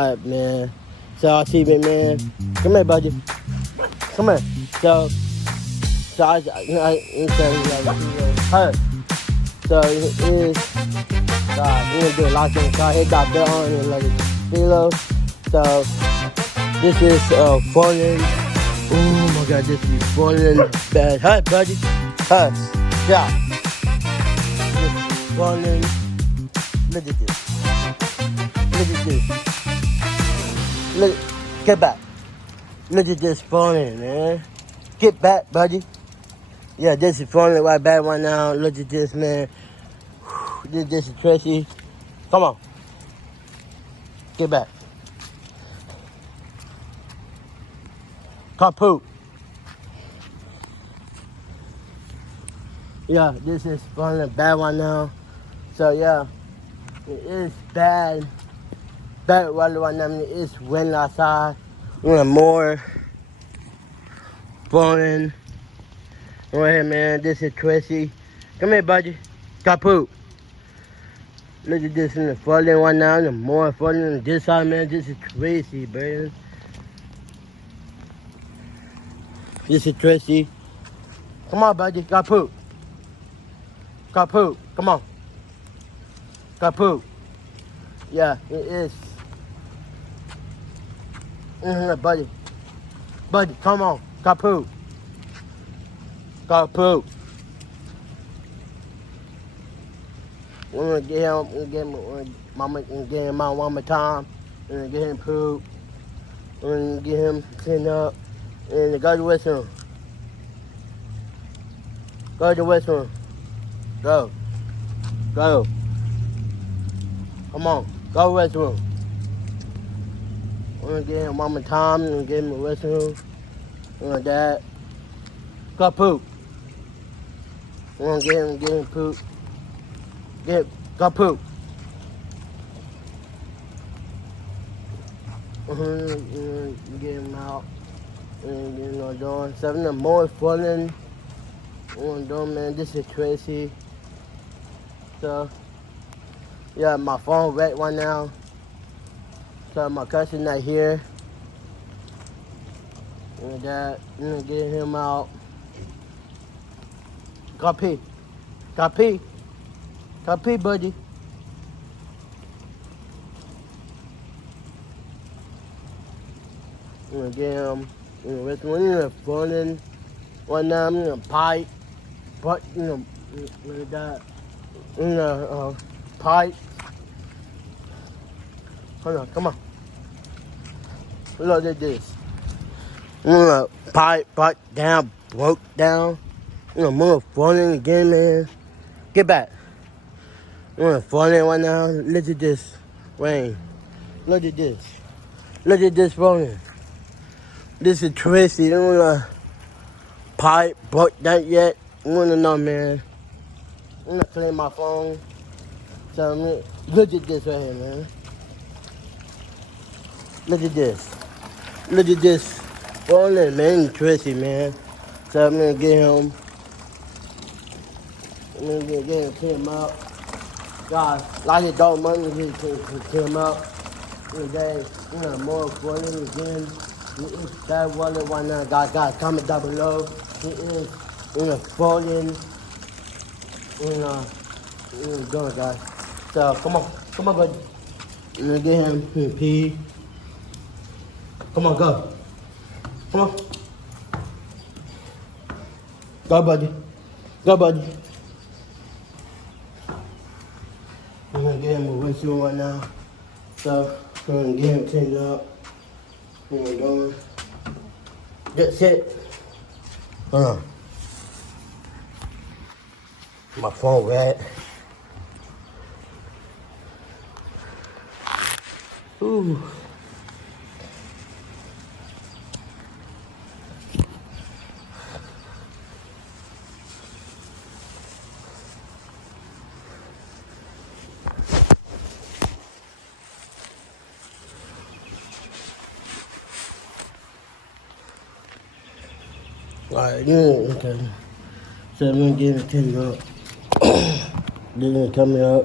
Alright, man. So I see me, man. Come here, buddy. Come here. So I her. So it is. We're gonna do a lot of things. So I hit that belt on and like kilo. So this is falling. Oh my God, this is falling bad. Hi, buddy. Hi. Yeah. This falling. Look at this. Look at this. Look. Get back. Look at this falling, man. Get back, buddy. Yeah, this is falling right back right now. Look at this, man. This is Tracy. Come on. Get back. Kaput. Yeah, this is falling bad right now. So yeah, it is bad. Bad weather right now. I mean, it's windy outside. More falling. Right here, man. This is Tracy. Come here, buddy. Kaput. Look at this in the falling right now. The more falling on this side, man. This is crazy, man. This is Tracy. Come on, buddy. Kaput. Kaput. Come on. Kaput. Yeah, it is. Buddy. Buddy, come on. Kaput. Kaput. We're gonna get him, mama, get him out one more time. We're gonna get him poop. We're gonna get him cleaned up. And go to the restroom. Go to the restroom. Go. Go. Come on. Go to the restroom. We're gonna get him one more time. We're gonna get him a restroom. We're gonna that. Go poop. We're gonna get him poop. Go poop. Get him out. And you know, doing 7 in the morning, falling. Doing, man. This is Tracy. So, yeah, my phone wrecked right now. So my cousin not here. And that, get him out. Go pee. Go pee. Go pee, buddy. I'm gonna get him. With one falling. One now I'm gonna pipe. But that. Pipe. Hold on, come on. Look at this. Pipe down, broke down. More falling again, man. Get back. Falling right now. Look at this rain. Look at this. Look at this falling. This is Tracy. Pipe broke that yet. I wanna know, man. I'm gonna clean my phone. So look at this right here, man. Look at this. Look at this. Falling, man. Tracy, man. So I'm gonna get him. I'm gonna get him, clean him out. God, like it don't money to clean him out. Today, more falling again. It is bad weather right now. Guys, comment down below. It is, falling. Going, guys. So come on, buddy. Get him pee. Come on, go. Come on. Go, buddy. Go, buddy. I'm gonna get him a whistle right now. So I'm gonna get him cleaned up. Going. That's it. Hold on. My phone wet. Ooh. Alright, okay. So I'm gonna get it cleaned up. Then coming up.